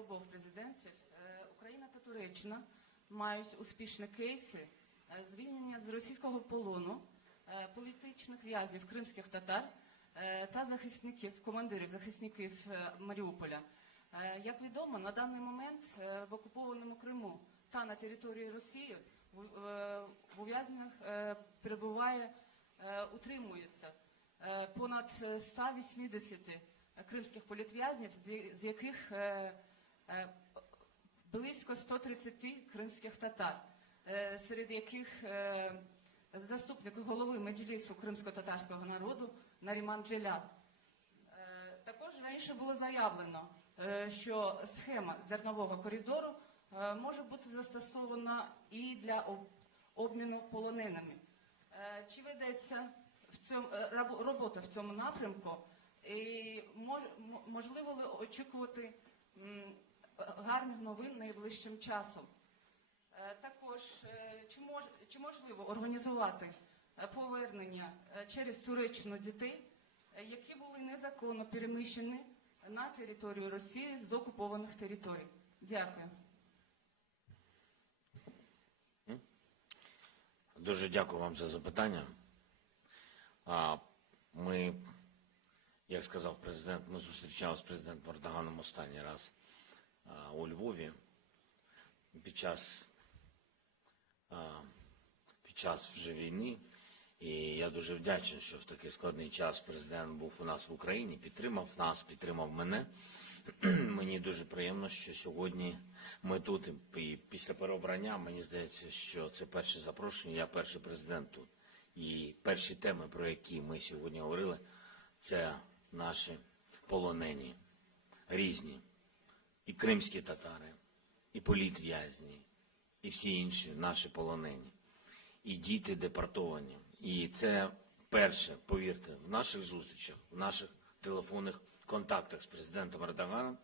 обох президентів, е, Україна та Туреччина мають успішні кейси е, звільнення з російського полону е, політичних в'язів кримських татар та захисників, командирів захисників Маріуполя. Як відомо, на даний момент в окупованому Криму та на території Росії в- ув'язненнях перебуває, утримується понад е, 180 кримських політв'язнів, з- яких близько 130 кримських татар, е, серед яких е, заступник голови Меджлісу кримсько-татарського народу Наріман Джеляд. Е, Також раніше було заявлено, е, що схема зернового коридору е, може бути застосована і для обміну полоненими. Е, Чи ведеться в цьому е, робота в цьому напрямку? І мож, можливо ли очікувати гарних новин найближчим часом? Е, Також е, чи, мож, чи можливо організувати е, повернення через Туреччину дітей, які були незаконно переміщені на територію Росії з окупованих територій? Дякую. Дуже дякую вам за запитання. Ми, як сказав президент, ми зустрічалися з президентом Ердоганом останній раз у Львові під час, під час вже війни. І я дуже вдячний, що в такий складний час президент був у нас в Україні, підтримав нас, підтримав мене. Мені дуже приємно, що сьогодні ми тут і після переобрання. Мені здається, що це перше запрошення. Я перший президент тут. І перші теми, про які ми сьогодні говорили, це наші полонені, різні, і кримські татари, і політв'язні, і всі інші наші полонені, і діти депортовані. І це перше, повірте, в наших зустрічах, в наших телефонних контактах з президентом Ердоганом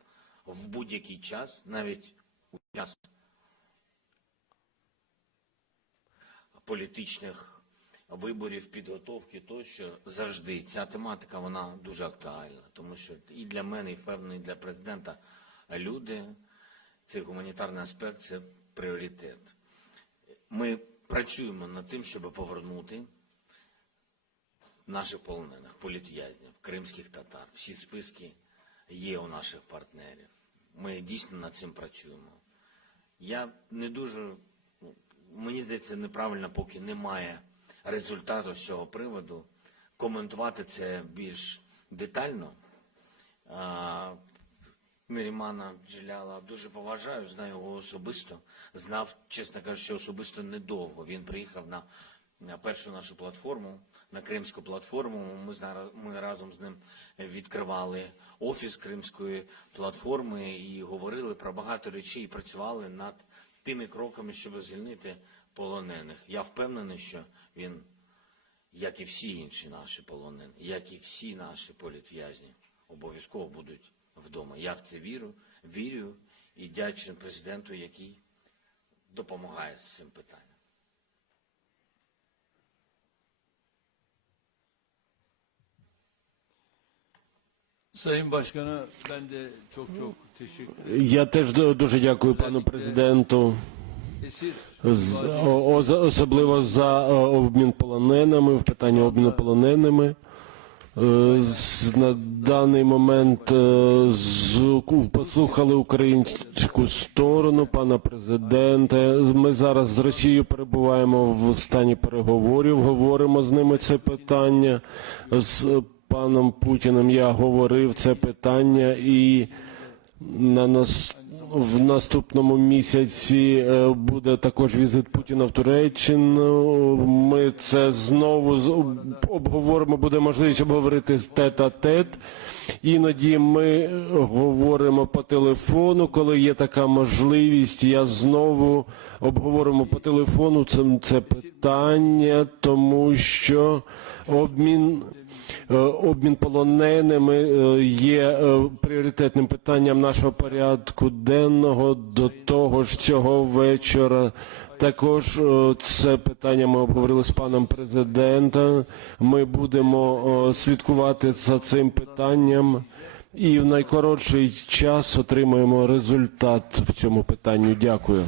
в будь-який час, навіть у час політичних виборів, підготовки тощо завжди ця тематика вона дуже актуальна, тому що і для мене, і впевнений для президента люди, цей гуманітарний аспект це пріоритет. Ми працюємо над тим, щоб повернути наших полонених, політв'язнів, кримських татар. Всі списки є у наших партнерів. Ми дійсно над цим працюємо. Я не дуже, ну, мені здається, неправильно, поки немає результату з цього приводу, коментувати це більш детально. Мірімана Джиляла дуже поважаю, знаю його особисто. Знав, чесно кажучи, особисто недовго. Він приїхав на, на першу нашу платформу, на кримську платформу. Ми, ми разом з ним відкривали офіс кримської платформи і говорили про багато речей, і працювали над тими кроками, щоб звільнити полонених. Я впевнений, що він, як і всі інші наші полонені, як і всі наші політв'язні, обов'язково будуть вдома. Я в це вірю, вірю і дячний президенту, який допомагає з цим питанням. Sayın Başkan'a ben de çok çok teşekkür ederim. Я теж дуже дякую пану президенту, з, о- особливо за е, обмін полоненими, в питанні обміну полоненими. На даний момент е, послухали українську сторону пана президента. Ми зараз з Росією перебуваємо в стані переговорів, говоримо з ними це питання. З паном Путіним я говорив це питання і на нас в наступному місяці е, буде також візит Путіна в Туреччину. Ми це знову обговоримо. Буде можливість обговорити з тет-а-тет. Іноді ми говоримо по телефону, коли є така можливість. Я знову обговоримо по телефону це, це питання, тому що обмін. Е, Обмін полоненими е, є пріоритетним питанням нашого порядку. До того ж, цього вечора також е, це питання ми обговорили з паном президентом. Ми будемо е, слідкувати за цим питанням і в найкоротший час отримаємо результат в цьому питанні. Дякую.